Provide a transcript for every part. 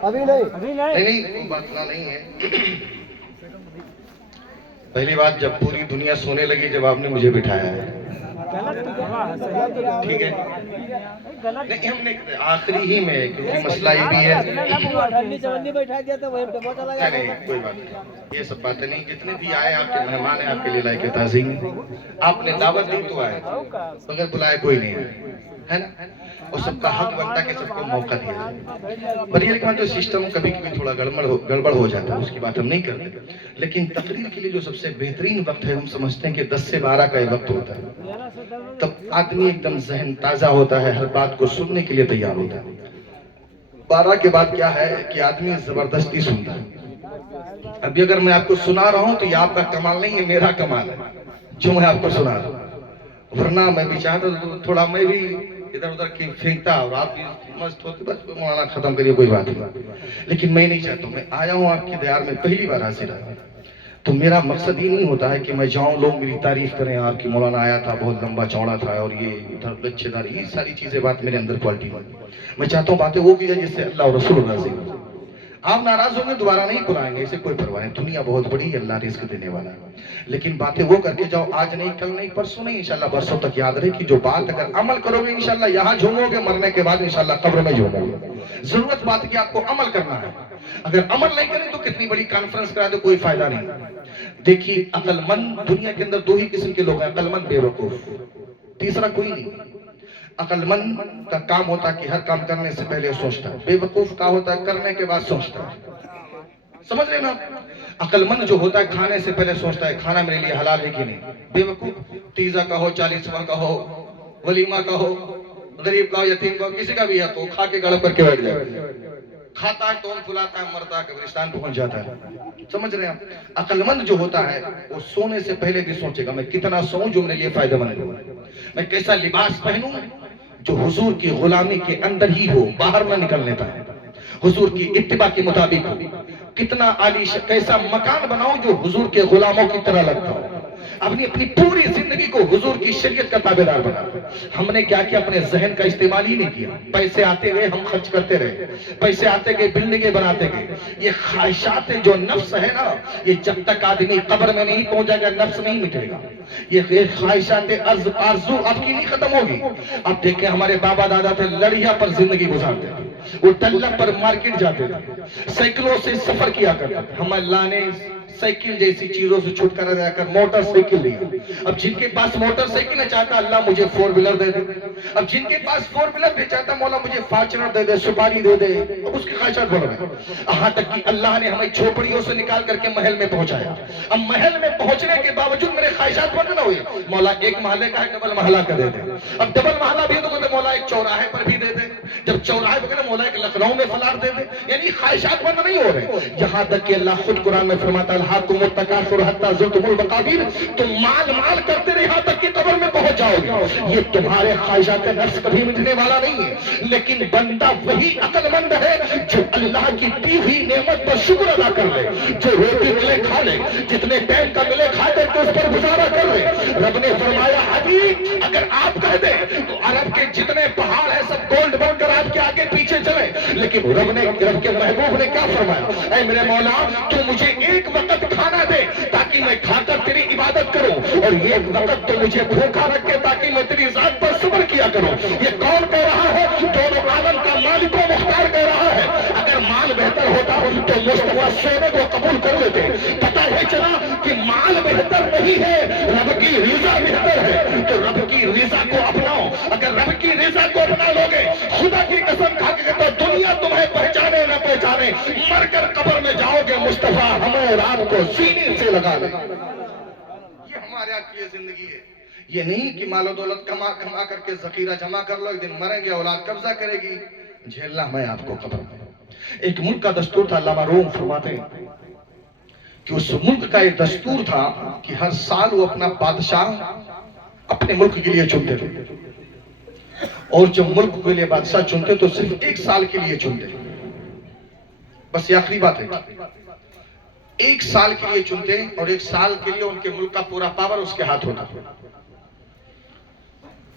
ابھی نہیں نہیں بات نہیں ہے. پہلی بات جب پوری دنیا سونے لگی جب آپ نے مجھے بٹھایا ہے ٹھیک ہے نہیں ہم نے آخری ہی میں کیونکہ مسئلہ یہ بھی ہے نہیں کوئی بات نہیں یہ سب باتیں نہیں جتنے بھی آئے آپ کے مہمان ہیں آپ کے لیے لائق تعظیم آپ نے دعوت دی تو آئے مگر بلائے کوئی نہیں ہے نا اور سب کا حق بنتا کہ سب کو موقع دیا جائے پر یہ لیکن جو سسٹم کبھی کبھی تھوڑا گڑبڑ ہو جاتا ہے اس کی بات ہم نہیں کرتے لیکن تقریر کے لیے جو سب سے بہترین وقت ہے ہم سمجھتے ہیں کہ 10 سے 12 کا یہ وقت ہوتا ہے تب آدمی ایک دم ذہن تازہ ہوتا ہے ہر بات کو سننے کے لیے تیار ہوتا ہے 12 کے بعد کیا ہے کہ آدمی زبردستی سنتا ہے ابھی اگر میں آپ کو سنا رہا ہوں تو یہ آپ کا کمال نہیں ہے میرا کمال ہے جو میں آپ کو سنا رہا ہوں ورنہ میں بھی چاہتا ہوں تھوڑا میں بھی ادھر ادھر کی پھینکتا اور آپ بھی مست ہوتے بس مولانا ختم کریے کوئی بات نہیں لیکن میں نہیں چاہتا ہوں میں آیا ہوں آپ کی دیار میں پہلی بار حاضر آیا تو میرا مقصد یہ نہیں ہوتا ہے کہ میں جاؤں لوگ میری تعریف کریں آپ کی مولانا آیا تھا بہت لمبا چوڑا تھا اور یہ ادھر گچھے دار یہ ساری چیزیں بات میرے اندر کوالٹی میں چاہتا ہوں باتیں وہ کی جائے جس سے اللہ اور رسول راضی ہو آپ ناراض ہوں گے دوبارہ نہیں بلائیں گے اسے کوئی پرواہ نہیں دنیا بہت بڑی ہے اللہ رزق دینے والا ہے لیکن باتیں وہ کر کے جاؤ آج نہیں کل نہیں پرسوں نہیں انشاءاللہ برسوں تک یاد رہے کہ جو بات اگر عمل کرو گے انشاءاللہ یہاں جھومو گے مرنے کے بعد انشاءاللہ قبر میں جھومو گے ضرورت بات کی آپ کو عمل کرنا ہے اگر عمل نہیں کریں تو کتنی بڑی کانفرنس کرا دو کوئی فائدہ نہیں دیکھیے عقل مند دنیا کے اندر 2 ہی قسم کے لوگ ہیں عقل مند بے وقوف تیسرا کوئی نہیں عقل مند کا کام ہوتا ہے کہ ہر کام کرنے سے پہلے سوچتا ہے بے وقوف کا ہوتا ہے کرنے کے بعد سوچتا ہے سمجھ رہے نا عقل مند جو ہوتا ہے کھانے سے پہلے سوچتا ہے کھانا میرے لیے حلال ہے کہ نہیں بے وقوف تیزا کا ہو 40واں کا ہو ولیمہ کا ہو غریب کا ہو یتیم کا ہو کسی کا بھی ہے تو کھا کے گڑپ کر کے بیٹھ جائے کھاتا ہے ٹون پھلاتا ہے مرتا ہے قبرستان پہنچ جاتا ہے سمجھ رہے ہیں عقل مند جو ہوتا ہے وہ سونے سے پہلے بھی سوچے گا میں کتنا سوؤں جو میرے لیے فائدہ مند ہو میں کیسا لباس پہنوں جو حضور کی غلامی کے اندر ہی ہو باہر نہ نکلنے پائے حضور کی اتباع کے مطابق ہو کتنا کیسا مکان بناؤ جو حضور کے غلاموں کی طرح لگتا ہو اپنی پوری زندگی کو حضور کی شریعت کا تابعدار بنا ہم نے کیا کیا اپنے ذہن کا استعمال ہی نہیں کیا پیسے آتے گئے ہم خرچ کرتے رہے پیسے آتے گئے بلڈنگیں بناتے گئے یہ خواہشات جو نفس ہے نا یہ جب تک آدمی قبر میں نہیں پہنچے گا نفس نہیں مٹے گا یہ خواہشات آرزو آپ کی نہیں ختم ہوگی اب دیکھیں ہمارے بابا دادا تھے لڑیا پر زندگی گزارتے تھے وہ ٹلہ پر مارکیٹ جاتے تھے سائیکلوں سے سفر کیا کرتے تھے ہم اللہ نے سائیکل جیسی چیزوں سے چھٹکارا دیا کر موٹر سائیکل لیا اب جن کے پاس موٹر سائیکل ہے چاہتا اللہ مجھے 4 ویلر دے دے اب جن کے پاس 4 ویلر بھی چاہتا مولا مجھے فارچونر دے دے سپاری دے دے اب اس کی خواہشات بڑھ گئے یہاں تک کہ اللہ نے ہمیں جھوپڑیوں سے نکال کر کے محل میں پہنچایا اب محل میں پہنچنے کے باوجود میرے خواہشات بند نہ ہوئی مولا ایک محلے کا ہے ڈبل محلہ کا دے دے اب ڈبل محلہ بھی تو کہتے مولا ایک چوراہے پر بھی دے دے جب چوراہے پر مولا ایک لکھنؤ میں فلار دے دے یعنی خواہشات بند نہیں ہو رہے یہاں تک کہ اللہ خود قرآن میں فرماتا الحاکم التکاثر حتی زرتم المقابر تم مال کرتے رہے یہاں تک کہ قبر میں پہنچ جاؤ گے یہ تمہارے خواہشات نفس کبھی مٹنے والا نہیں ہے لیکن بندہ وہی عقل مند ہے جو اللہ کی دی ہوئی نعمت پر شکر ادا کر لے جو روٹی ملے کھا لے جتنے ٹائم کا ملے کھا کر کے اس پر گزارا کر لے رب نے فرمایا حبیب اگر آپ کہہ دیں تو عرب کے جتنے پہاڑ ہیں سب گولڈ بن کر آپ کے آگے پیچھے چلے لیکن رب کے محبوب نے کیا فرمایا اے میرے مولا تو مجھے ایک وقت کھانا دے تاکہ میں کھا کر تیری عبادت کروں اور ایک وقت تو مجھے بھوکا رکھے تاکہ میں تیری ذات پر صبر کیا کروں یہ کون کہہ رہا ہے دونوں عالم کا مالک و مختار کہہ رہا ہے اگر مال بہتر ہوتا تو مصطفیٰ سونے کو قبول کر لیتے پتہ ہے چلا کہ مال بہتر نہیں ہے رب کی رضا بہتر ہے تو رب کی رضا کو اپناؤ اگر رب کی رضا کو اپنا لوگے خدا کی قسم کھا کے تو دنیا تمہیں پہچانے نہ پہچانے مر کر قبر میں جاؤ گے مصطفیٰ ہمیں اور آپ کو سینے سے لگا لے یہ ہمارے آپ کی زندگی ہے یہ نہیں کہ مال و دولت کما کر کے ذخیرہ جمع کر لو ایک دن مریں گے اولاد قبضہ کرے گی جھیلنا میں آپ کو قبر میں ایک ملک کا دستور تھا علامہ روم فرماتے ہیں کہ اس ملک کا ایک دستور تھا کہ ہر سال وہ اپنا بادشاہ اپنے ملک کے لیے چنتے تھے اور جب ملک کے لیے بادشاہ چنتے تو صرف 1 سال کے لیے چنتے بس یہ آخری بات ہے 1 سال کے لیے چنتے اور 1 سال کے لیے ان کے ملک کا پورا پاور اس کے ہاتھ ہوتا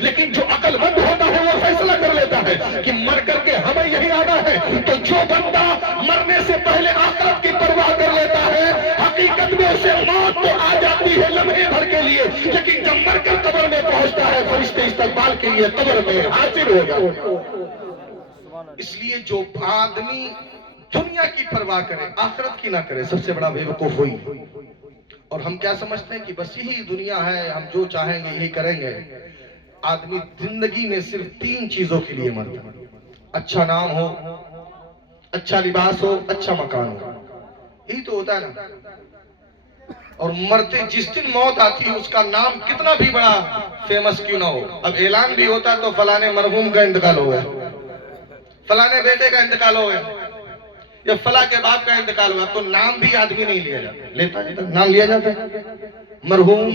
لیکن جو عقل مند ہوتا ہے وہ فیصلہ کر لیتا ہے کہ مر کر کے ہمیں یہی آنا ہے۔ تو جو بندہ مرنے سے پہلے آخرت کی پرواہ کر لیتا ہے، حقیقت میں اسے موت تو آ جاتی ہے لمحے بھر کے لیے، لیکن جب مر کر قبر میں پہنچتا ہے فرشتے استقبال کے لیے قبر میں حاضر ہو جاتے ہیں۔ اس لیے جو آدمی دنیا کی پرواہ کرے آخرت کی نہ کرے، سب سے بڑا بے وقوف ہوئی۔ اور ہم کیا سمجھتے ہیں کہ بس یہی دنیا ہے، ہم جو چاہیں گے یہی کریں گے۔ آدمی زندگی میں صرف 3 چیزوں کے لیے مرتا ہے: اچھا نام ہو، اچھا لباس ہو، اچھا مکان ہو۔ یہی تو ہوتا ہے نا۔ اور مرتے جس دن موت آتی ہے اس کا نام کتنا بھی بڑا فیمس کیوں نہ ہو، اب اعلان بھی ہوتا تو فلانے مرحوم کا انتقال ہو گیا، فلانے بیٹے کا انتقال ہو گیا، یا فلاں کے باپ کا انتقال ہوا، تو نام بھی آدمی نہیں لیا جاتا، لیتا نام لیا جاتا ہے مرحوم،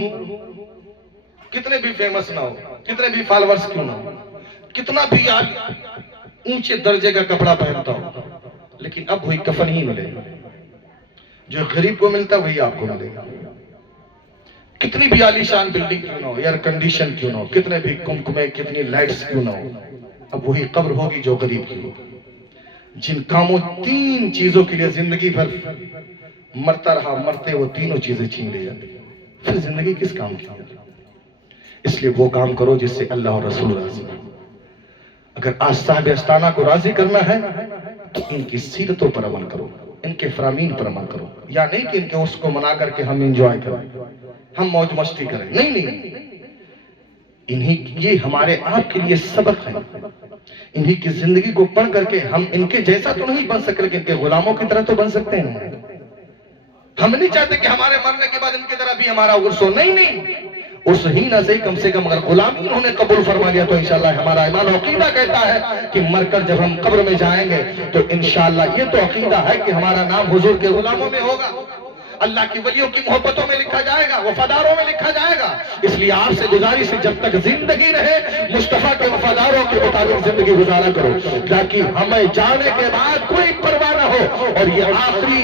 کتنے بھی فیمس نہ ہو، کتنے بھی فالورز کیوں نہ ہو، کتنا بھی اونچے درجے کا کپڑا پہنتا ہو، لیکن اب وہی کفن ہی ملے گا جو غریب کو ملتا وہی آپ کو ملے گا۔ کتنی بھی عالی شان بلڈنگ کیوں نہ ہو، ایئر کنڈیشن کیوں نہ ہو، کتنے بھی کمکمے، کتنی لائٹس کیوں نہ ہو، اب وہی قبر ہوگی جو غریب کی ہوگی۔ جن کاموں 3 چیزوں کے لیے زندگی بھر مرتا رہا، مرتے وہ تینوں چیزیں چھین لی جاتی، پھر زندگی کس کام کی؟ اس لیے وہ کام کرو جس سے اللہ اور رسول راضی ہو۔ اگر آج صاحب استانہ کو راضی کرنا ہے تو ان کی سیرتوں پر عمل کرو، ان کے فرامین پر عمل کرو، یا نہیں کہ ان کے اس کو منا کر کے ہم انجوائے کریں، ہم موج مستی کریں، نہیں، یہ ہمارے آپ کے لیے سبق ہے۔ انہی کی زندگی کو پڑھ کر کے ہم ان کے جیسا تو نہیں بن سکتے، لیکن ان کے غلاموں کی طرح تو بن سکتے ہیں۔ ہم نہیں چاہتے کہ ہمارے مرنے کے بعد ان کی طرح بھی ہمارا عرس ہو، نہیں، اس ہی نہ صحیح کم سے کم اگر غلامی انہوں نے قبول فرما لیا تو انشاءاللہ ہمارا ایمان و عقیدہ کہتا ہے کہ مر کر جب ہم قبر میں جائیں گے تو انشاءاللہ یہ تو عقیدہ ہے کہ ہمارا نام حضور کے غلاموں میں ہوگا، اللہ کی ولیوں کی محبتوں میں لکھا جائے گا، وفاداروں میں لکھا جائے گا۔ اس لیے آپ سے گزارش ہے جب تک زندگی رہے مصطفیٰ کے وفاداروں کے مطابق زندگی گزارا کرو، تاکہ ہمیں جانے کے بعد کوئی پرواہ نہ ہو۔ اور یہ آخری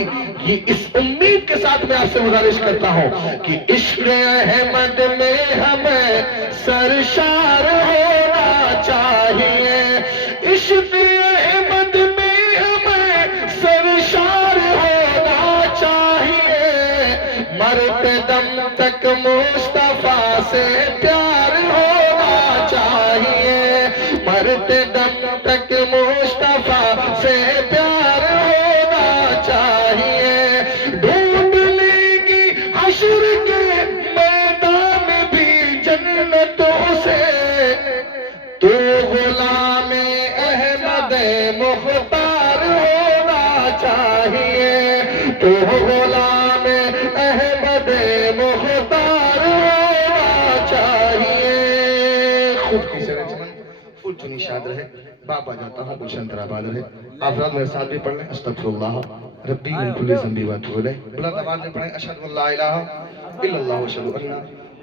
اس امید کے ساتھ میں آپ سے گزارش کرتا ہوں کہ عشق احمد میں ہمیں سرشار ہونا چاہیے، عشق احمد میں ہمیں سرشار ہونا چاہیے، مرتے دم تک مصطفیٰ سے پیار ہونا چاہیے، مرتے دم تک مصطفیٰ سے پیار ہونا چاہیے، ڈھونڈ لے گی حشر کے میدان بھی جنتوں سے، تو غلام احمد مختار ہونا چاہیے، تو غلام احمد مختار ہونا چاہیے۔ خود کی سر چمن پھول چنی شاد رہے، باپ آ جاتا ہوں گلشن ترا باد رہے۔ آپ رات میرے ساتھ بھی پڑھ لیں استغفر اللہ ربی من کل ذنب واتوب الیہ، بلند آواز میں پڑھیں اشہد ان لا الہ الا اللہ واشہد ان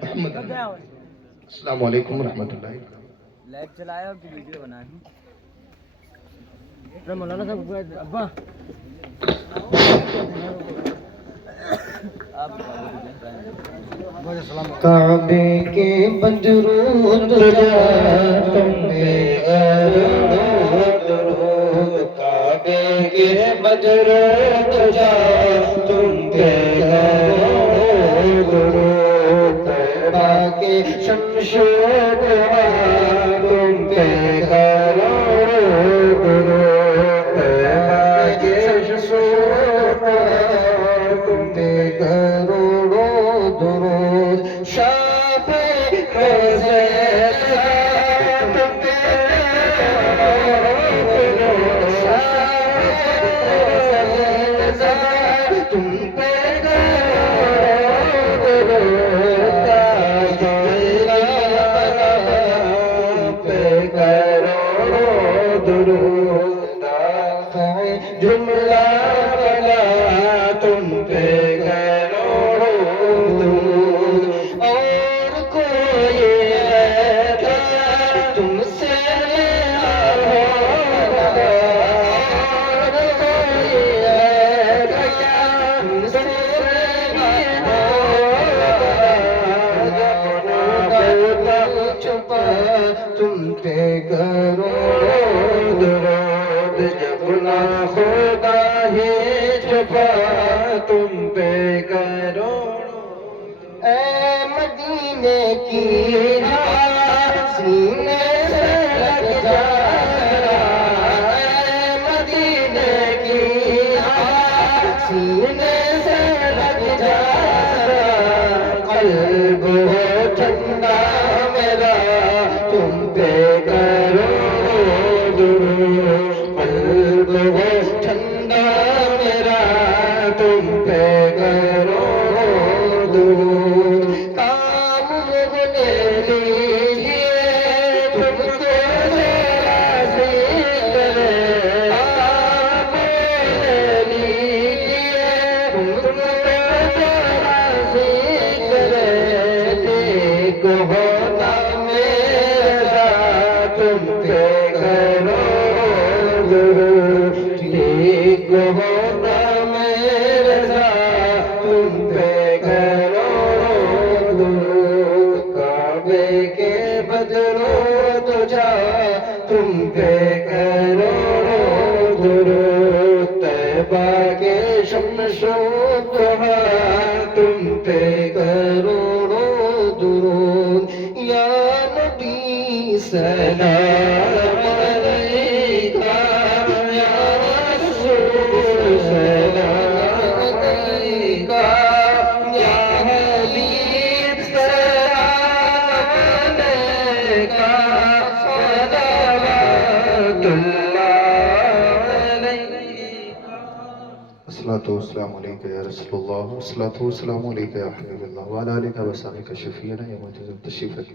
محمد۔ السلام علیکم ورحمۃ اللہ۔ لائف چلایا اور ویڈیو بنا دی مولانا صاحب ابا کعبے کے بدرود جا تم پہ درود، کعبے کے بدرود جا تم پہ درود، طیبہ کے شمس و ضیاء تم پہ درود، طیبہ کے شمس و ضیاء تم پہ درود، شافع حسین تم پہ درود، شافع حسین تم پہ درود، تاج پہ درود، جملہ بلا تم پہ وفا تم پہ کروڑوں اے مدینے کی سینے سے لگ جا اے مدینے کی سینے سے لگ جا قلب ہو ٹھنڈا میرا تم پہ کروڑوں درود قلب ہو ٹھنڈا میرا تم پہ کروڑوں درود کام ہونے لیجیے تم کو راضی کرے کام ہونے لیجیے تم کو راضی کرے دیکھو ہونا میرا تم پہ کروڑوں درود دیکھو ہونا میرا تم پہ کروڑوں درود کعبے کے بدروں تجھا تم پہ کروڑوں درود طیبہ کے شمس و ضحا تم پہ کروڑوں درود یا نبی سلام علیکہ یا رسول سلام علیکہ یا حبیب سلام علیکہ صلوات اللہ علیکہ الصلاة والسلام عليك يا رسول الله والصلاة والسلام عليك يا حبيب الله وعلى آلك وصحبك شفيعنا يوم تزول تشريفك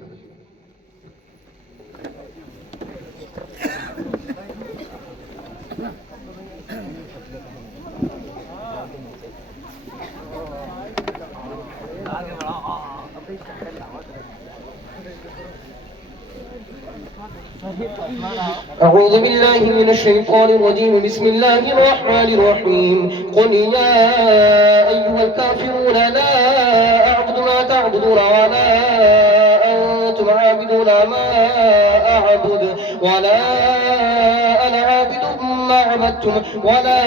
أعوذ بالله من الشيطان الرجيم بسم الله الرحمن الرحيم قل يا أيها الكافرون لا أعبد ما تعبدون ولا أنتم عابدون ما أعبد ولا أنا عابد ما عبدتم ولا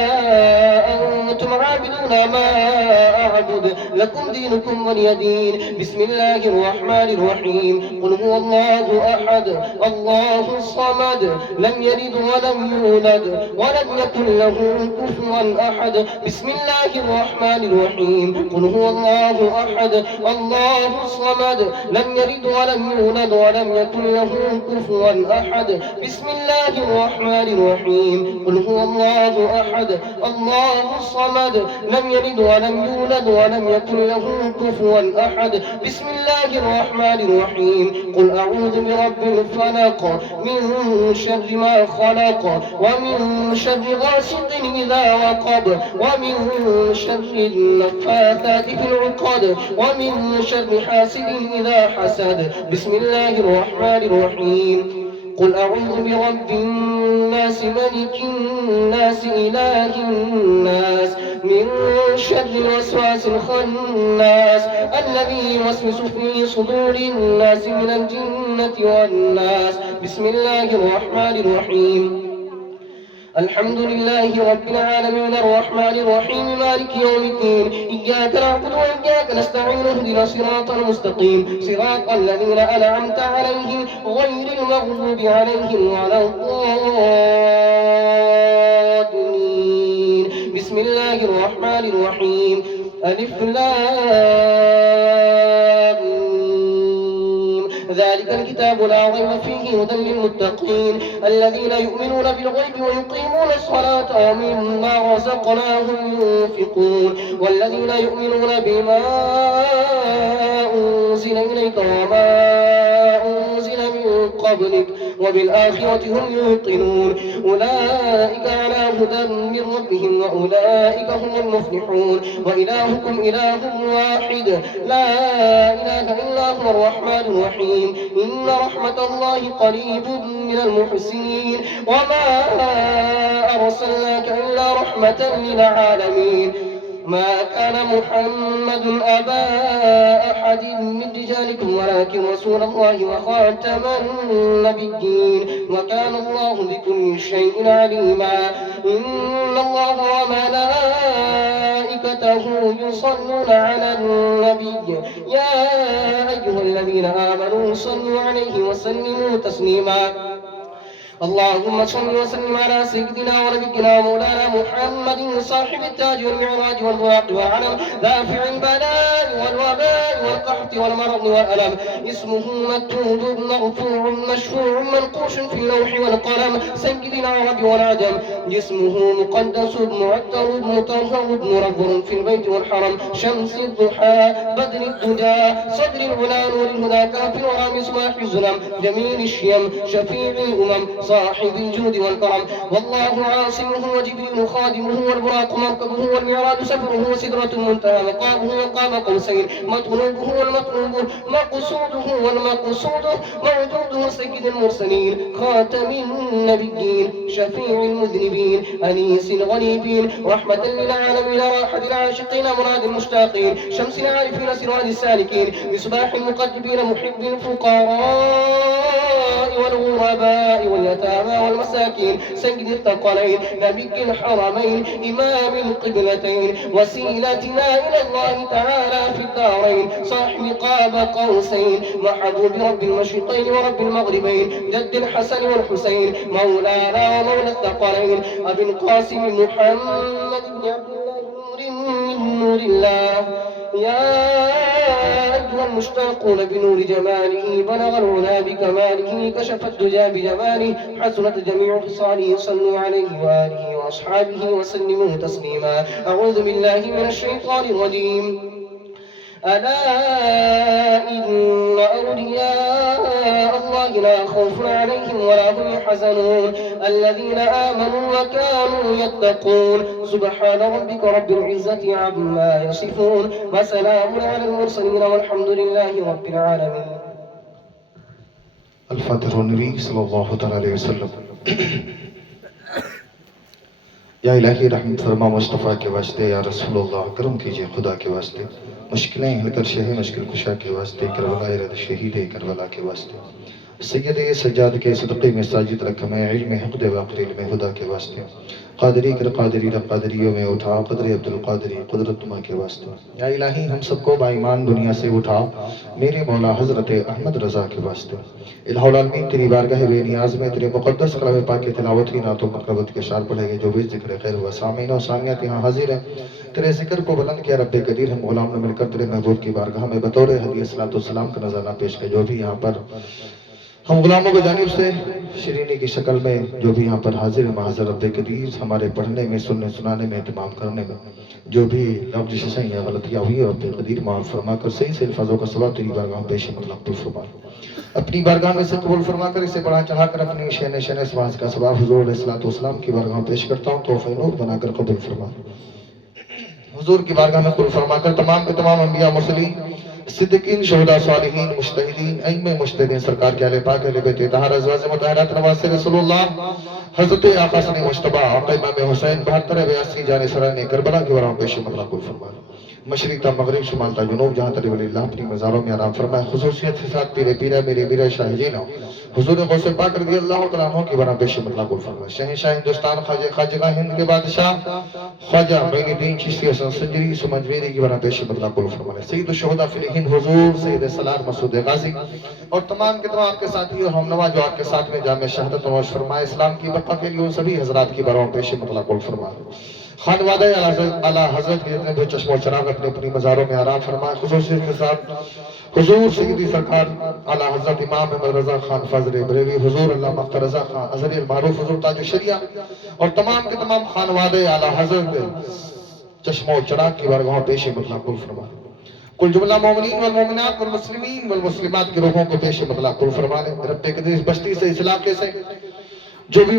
أنتم عابدون ما أعبد لكم دينكم ولي دين بسم الله الرحمن الرحيم قل هو الله أحد الله الصمد لم يلد ولم يولد ولم يكن له كفوا أحد بسم الله الرحمن الرحيم قل هو الله أحد الله الصمد لم يلد ولم يولد ولم يكن له كفوا أحد بسم الله الرحمن الرحيم قل هو الله أحد الله الصمد لم يلد ولم يولد ولم يكن له كفوا أحد بسم الله الرحمن الرحيم قل أعوذ برب الفلق من شر ما خلق ومن شر غاسق إذا وقب ومن شر النفاثات في العقد ومن شر حاسد إذا حسد بسم الله الرحمن الرحيم قل أعوذ برب الناس ملك الناس إله الناس من شر الوسواس الخناس الذي يوسوس في صدور الناس من الجنة والناس بسم الله الرحمن الرحيم الحمد لله رب العالمين الرحمن الرحيم مالك يوم الدين إياك نعبد وإياك نستعين اهدنا الصراط المستقيم صراط الذين أنعمت عليهم غير المغضوب عليهم ولا الضالين بسم الله الرحمن الرحيم ألف لام ذلك الكتاب لا ريب فيه هدى للمتقين الذين يؤمنون بالغيب ويقيمون الصلاة ومما رزقناهم ينفقون والذين يؤمنون بما أنزل إليك وما أنزل من قبلك وبالآخرة هم يوقنون أولئك على هدى من ربهم وأولئك هم المفلحون وإلهكم إله واحد لا إله إلا هو الرحمن الرحيم إن رحمة الله قريب من المحسنين وما أرسلناك إلا رحمة للعالمين ما كان محمد أبا أحد من رجالكم ولكن رسول الله وخاتم النبيين وكان الله بكل شيء عليما إن الله وملائكته وملائكته يصلون على النبي يا أيها الذين آمنوا صلوا عليه وسلموا تسليما اللهم صل وسلم على سيدنا ونبينا ومولانا محمد صاحب التاج والمعراج والبراق والعلم دافع البلاء والوباء والقحط والمرض والألم اسمه مكتوب مرفوع مشفوع منقوش في اللوح والقلم سيد العرب والعجم جسمه مقدس معطر مطهر منور في البيت والحرم شمس الضحى بدر الدجى صدر العلا نور الهدى كافر ورا مصباح الظلم جميل الشيم شفيع الأمم صاحب الجود والكرم والله عاصمه وجبريل خادمه والبراق مركبه والمعراج سفره وسدرة المنتهى مقامه وقام قوسين مطلوبه والمطلوب مقصوده والمقصود موجوده سيد المرسلين خاتم النبيين شفيع المذنبين أنيس الغريبين رحمة للعالمين راحة العاشقين مراد المشتاقين شمس العارفين سراج السالكين مصباح المقدمين محب الفقراء والغرباء واليتامى والمساكين سيد الثقلين نبي الحرمين إمام القبلتين وسيلتنا إلى الله تعالى في الدارين صاحب قاب قوسين محبوب رب المشرقين ورب المغربين جد الحسن والحسين مولانا ومولى الثقلين أبي القاسم محمد بن عبد الله من نور الله يا أيها المشتاقون بنور جماله بلغ العلا بكماله كشف الدجى بجماله حسنت جميع خصاله صلوا عليه وآله وأصحابه وسلموا تسليما أعوذ بالله من الشيطان الرجيم ألا إن أولياء الله لا خوف عليهم ولا هم يحزنون الذين آمنوا وكانوا يتقون سبحان ربك رب العزة عما يصفون وسلام على المرسلين والحمد لله رب العالمين. الفاتح النبی صلی اللہ تعالی علیہ وسلم. یا الہی رحمت فرما مصطفیٰ کے واسطے، یا رسول اللہ کرم کیجئے خدا کے واسطے، مشکلیں حل کر شہ مشکل کشا کے واسطے، کربلا رد شہید کربلا کے واسطے، سید سجاد کے صدقے میں ساجد رکھ میں علم حق دے واقر علم خدا کے واسطے، قادری کر قادری رب قادریوں میں اٹھا قدر عبدالقادری قدرت تمہا کے واسطے. یا الہی ہم سب کو بائیمان دنیا سے اٹھا میرے مولا حضرت احمد رضا کے واسطے. الہ العالمین تیری بارگاہ بے نیاز میں تیرے مقدس کلام پاک کی تلاوت کی نعت و مرتبت کے اشعار پڑھے گئے جو بھی ذکر خیر ہوا. سامعین و سامعات یہاں حاضر ہیں، تیرے ذکر کو بلند کیا رب قدیر. ہم غلام نے مل کر تیرے محبوب کی بارگاہ میں بطور ہدیہ صلاۃ والسلام کا نذرانہ پیش کیا. جو بھی یہاں پر ہم غلاموں کی جانب سے شرینی کی شکل میں جو بھی یہاں پر حاضر ہیں، محضر رب قدیر ہمارے پڑھنے میں سننے سنانے میں اہتمام کرنے میں جو بھی لفظیں یا غلطیاں ہوئی رب قدیر معاف فرما کر صحیح سے الفاظوں کا ثواب تیری بارگاہ میں پیش مطلق قبول فرما. اپنی بارگاہ میں سے قبول فرما کر اسے بڑھا چڑھا کر اپنی شین سواز کا ثواب حضور علیہ الصلوۃ والسلام کی بارگاہ میں پیش کرتا ہوں. تحفہ نور بنا کر قبول فرما. حضور کی بارگاہ میں قبول فرما کر تمام کے تمام انبیاء مرسلین صدیقین شہداء صالحین مجتہدین ائمہ مجتہدین سرکار کے اہل پاک اہل بیت اطہار ازواج مطہرات نواسے رسول اللہ حضرت آقا صلی مجتبی آقا امام حسین 72 جان سرائے کربلا کے بارگاہ میں پیش مطلق قبول فرما. مشرق تا مغرب شمال تا جنوب جہاں تری ولی اللہ اپنی مزاروں میں آرام فرمائے. خصوصیت کے ساتھ پیرے پیرہ میرے میرے شاہ جینا حضور غوث پاک رضی اللہ تعالیٰ عنہ کی بارگاہ پیش مطلق قبول فرمائے. شہنشاہ ہندوستان خواجہ ہند کے بادشاہ خواجہ معین الدین چشتی حسن سنجری سمجھویری کی بارگاہ پیش مطلق قبول فرمائے. سید الشہداء فی الہند حضور سید سالار مسعود غازی اور تمام کے تمام آپ کے ساتھی اور ہم نوا جو آپ کے ساتھ میں جامع شہادت نوش فرمائے. اسلام کی بقا کے لیے ان سبھی حضرات کی بارگاہ پیش مطلق قبول فرمائے. خانوادہ اعلیٰ حضرت کے جتنے بھی چشم و چراغ اپنے اپنی مزاروں میں آرام فرمائے. خصوصیت کے ساتھ حضور سیدی سرکار اعلیٰ حضرت امام احمد رضا خان فاضل بریلوی حضور علامہ مختار رضا خان ازہری المعروف حضور تاج الشریعہ اور تمام کے تمام خانوادہ اعلیٰ حضرت چشم و چراغ کی بارگاہوں پیش مطلق قبول فرمائے. کل جملہ مومنین والمومنات والمسلمین والمسلمات کے روحوں کو پیش مطلق قبول فرمائے. رب قدیر بستی سے اس علاقے سے جو بھی